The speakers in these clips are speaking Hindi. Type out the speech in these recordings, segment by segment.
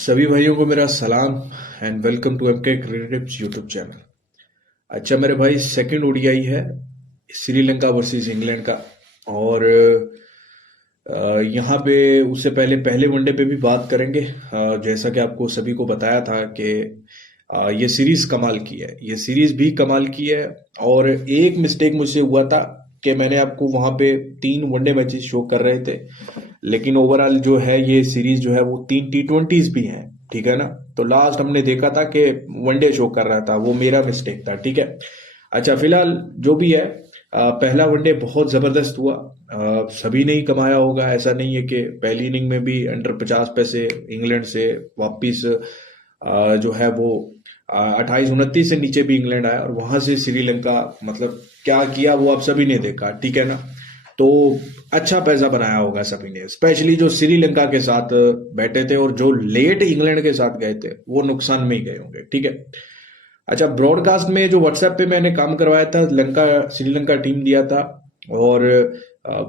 सभी भाइयों को मेरा सलाम and welcome to MK cricket YouTube channel. अच्छा मेरे भाई, सेकंड ओडीआई है श्रीलंका वर्सेस इंग्लैंड का। और यहाँ पे उससे पहले पहले वनडे पे भी बात करेंगे। जैसा कि आपको सभी को बताया था कि ये सीरीज कमाल की है, ये सीरीज भी कमाल की है। और एक मिस्टेक मुझसे हुआ था कि मैंने आपको वहां पे 3 वनडे मैचेस शो कर रहे थे, लेकिन ओवरऑल जो है ये सीरीज जो है वो 3 T20s भी हैं। ठीक है ना। तो लास्ट हमने देखा था कि वनडे शो कर रहा था, वो मेरा मिस्टेक था। ठीक है। अच्छा फिलहाल जो भी है, पहला वनडे बहुत जबरदस्त हुआ। सभी ने ही कमाया होगा, ऐसा नहीं है कि पहली इनिंग में भी अंडर 50 पैसे इंग्लैंड से वापिस जो है वो 28-29 से नीचे भी इंग्लैंड आया, और वहां से श्रीलंका मतलब क्या किया वो आप सभी ने देखा। ठीक है ना। तो अच्छा पैसा बनाया होगा सभी ने, स्पेशली जो श्रीलंका के साथ बैठे थे और जो लेट इंग्लैंड के साथ गए थे वो नुकसान में ही गए होंगे। ठीक है। अच्छा, ब्रॉडकास्ट में जो व्हाट्सएप पे मैंने काम करवाया था, लंका श्रीलंका टीम दिया था, और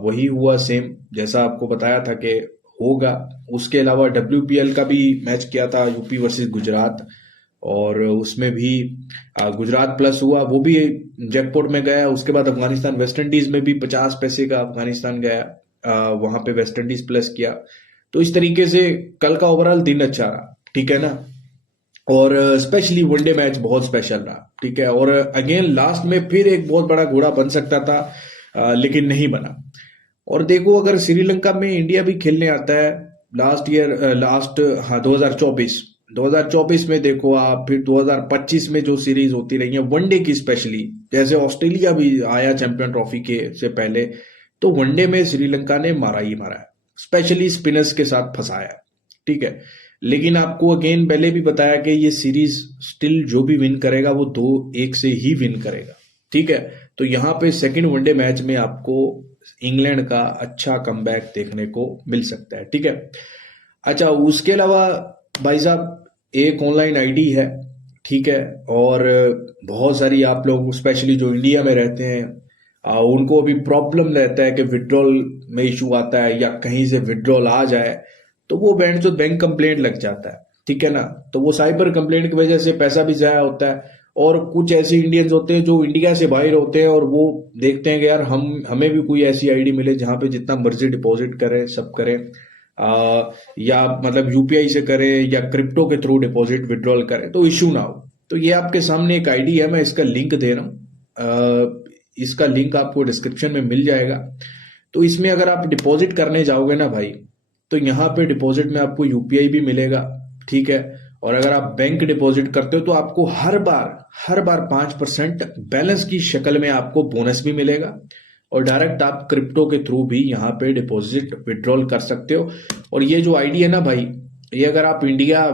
वही हुआ सेम जैसा आपको बताया था कि होगा। उसके अलावा WPL का भी मैच किया था, यूपी वर्सेस गुजरात, और उसमें भी गुजरात प्लस हुआ, वो भी जैकपॉट में गया। उसके बाद अफगानिस्तान वेस्ट इंडीज में भी 50 पैसे का अफगानिस्तान गया, वहां पे वेस्ट इंडीज प्लस किया। तो इस तरीके से कल का ओवरऑल दिन अच्छा रहा। ठीक है ना। और स्पेशली वनडे मैच बहुत स्पेशल रहा। ठीक है। और अगेन लास्ट में फिर एक बहुत बड़ा घोड़ा बन सकता था, लेकिन नहीं बना। और देखो, अगर श्रीलंका में इंडिया भी खेलने आता है लास्ट ईयर, लास्ट हाँ 2024 में देखो आप, फिर 2025 में जो सीरीज होती रही है वनडे की, स्पेशली जैसे ऑस्ट्रेलिया भी आया चैंपियन ट्रॉफी के से पहले, तो वनडे में श्रीलंका ने मारा ही मारा है, स्पेशली स्पिनर्स के साथ फंसाया। ठीक है। लेकिन आपको अगेन पहले भी बताया कि ये सीरीज स्टिल जो भी विन करेगा वो 2-1 से ही विन करेगा। ठीक है। तो यहाँ पे सेकंड वनडे मैच में आपको इंग्लैंड का अच्छा कमबैक देखने को मिल सकता है। ठीक है। अच्छा, उसके अलावा भाई साहब एक ऑनलाइन आईडी है। ठीक है। और बहुत सारी आप लोग स्पेशली जो इंडिया में रहते हैं, उनको अभी प्रॉब्लम रहता है कि विड्रॉल में इशू आता है या कहीं से विड्रॉल आ जाए तो वो बैंक कंप्लेंट लग जाता है। ठीक है ना। तो वो साइबर कंप्लेंट की वजह से पैसा भी जाया होता है। और कुछ ऐसे इंडियंस होते हैं जो इंडिया से बाहर होते हैं और वो देखते हैं कि यार हमें भी कोई ऐसी आईडी मिले जहां पे जितना मर्जी डिपॉजिट करें, सब करें, या मतलब यूपीआई से करें या क्रिप्टो के थ्रू डिपॉजिट विड्रॉल करें तो इश्यू ना हो। तो ये आपके सामने एक आईडी है, मैं इसका लिंक दे रहा हूँ। इसका लिंक आपको डिस्क्रिप्शन में मिल जाएगा। तो इसमें अगर आप डिपॉजिट करने जाओगे ना भाई, तो यहाँ पे डिपॉजिट में आपको यूपीआई भी मिलेगा। ठीक है। और अगर आप बैंक डिपॉजिट करते हो तो आपको हर बार 5% बैलेंस की शक्ल में आपको बोनस भी मिलेगा। और डायरेक्ट आप क्रिप्टो के थ्रू भी यहाँ पे डिपॉजिट विड्रॉल कर सकते हो। और ये जो आईडी है ना भाई, ये अगर आप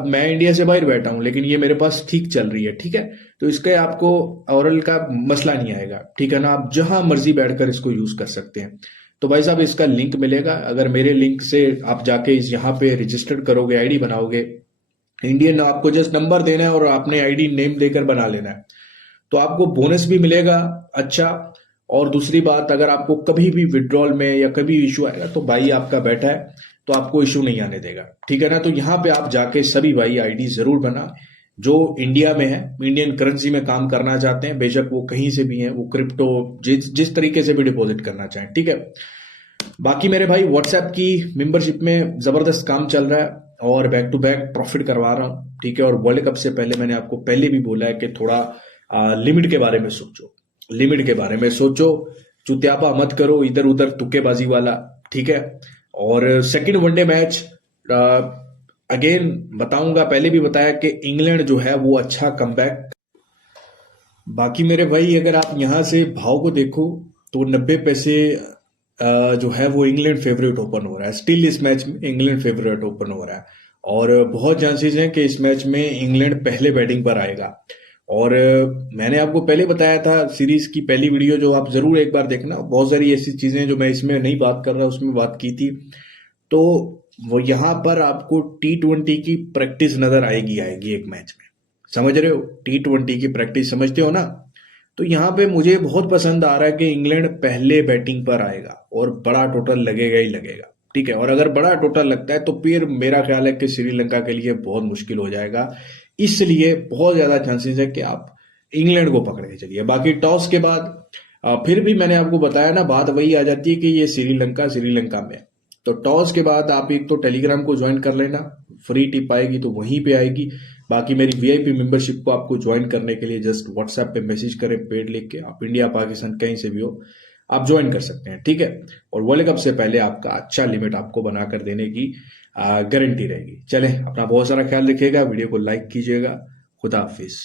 मैं इंडिया से बाहर बैठा हूं लेकिन ये मेरे पास ठीक चल रही है। ठीक है। तो इसका आपको ओवरऑल का मसला नहीं आएगा। ठीक है ना। आप जहां मर्जी बैठकर इसको यूज कर सकते हैं। तो भाई साहब इसका लिंक मिलेगा, अगर मेरे लिंक से आप जाके इस यहाँ पे रजिस्टर्ड करोगे, आईडी बनाओगे, इंडियन आपको जस्ट नंबर देना है और आपने आईडी नेम देकर बना लेना है, तो आपको बोनस भी मिलेगा। अच्छा, और दूसरी बात, अगर आपको कभी भी विड्रॉल में या कभी इशू आएगा तो भाई आपका बैठा है, तो आपको इशू नहीं आने देगा। ठीक है ना। तो यहाँ पे आप जाके सभी भाई आईडी जरूर बना जो इंडिया में है, इंडियन करेंसी में काम करना चाहते हैं, बेशक वो कहीं से भी हैं, वो क्रिप्टो जिस तरीके से भी डिपॉजिट करना चाहें। ठीक है। बाकी मेरे भाई व्हाट्सएप की मेंबरशिप में जबरदस्त काम चल रहा है और बैक टू बैक प्रॉफिट करवा रहा हूं। ठीक है। और वर्ल्ड कप से पहले मैंने आपको पहले भी बोला है कि थोड़ा लिमिट के बारे में सोचो, लिमिट के बारे में सोचो, चुत्यापा मत करो इधर उधर तुक्केबाजी वाला। ठीक है। और सेकंड वनडे मैच अगेन बताऊंगा, पहले भी बताया कि इंग्लैंड जो है वो अच्छा कमबैक। बाकी मेरे भाई अगर आप यहां से भाव को देखो तो 90 पैसे जो है वो इंग्लैंड फेवरेट ओपन हो रहा है, स्टिल इस मैच में इंग्लैंड फेवरेट ओपन हो रहा है। और बहुत चांसेस हैं कि इस मैच में इंग्लैंड पहले बैटिंग पर आएगा। और मैंने आपको पहले बताया था, सीरीज की पहली वीडियो जो आप जरूर एक बार देखना, बहुत सारी ऐसी चीजें जो मैं इसमें नहीं बात कर रहा उसमें बात की थी। तो वो यहाँ पर आपको T20 की प्रैक्टिस नजर आएगी आएगी एक मैच में, समझ रहे हो? T20 की प्रैक्टिस समझते हो ना। तो यहाँ पे मुझे बहुत पसंद आ रहा है कि इंग्लैंड पहले बैटिंग पर आएगा और बड़ा टोटल लगेगा ही लगेगा। ठीक है। और अगर बड़ा टोटल लगता है तो फिर मेरा ख्याल है कि श्रीलंका के लिए बहुत मुश्किल हो जाएगा। इसलिए बहुत ज्यादा चांसेस है कि आप इंग्लैंड को पकड़ के चलिए। बाकी टॉस के बाद फिर भी मैंने आपको बताया ना, बात वही आ जाती है कि ये श्रीलंका में है। तो टॉस के बाद आप एक तो टेलीग्राम को ज्वाइन कर लेना, फ्री टिप आएगी तो वहीं पे आएगी। बाकी मेरी वीआईपी मेंबरशिप को आपको ज्वाइन करने के लिए जस्ट व्हाट्सएप पे मैसेज करें, पेड लिख के, आप इंडिया पाकिस्तान कहीं से भी हो आप ज्वाइन कर सकते हैं, ठीक है। और वर्ल्ड कप से पहले आपका अच्छा लिमिट आपको बनाकर देने की गारंटी रहेगी। चलें, अपना बहुत सारा ख्याल रखिएगा, वीडियो को लाइक कीजिएगा। खुदा हाफिज।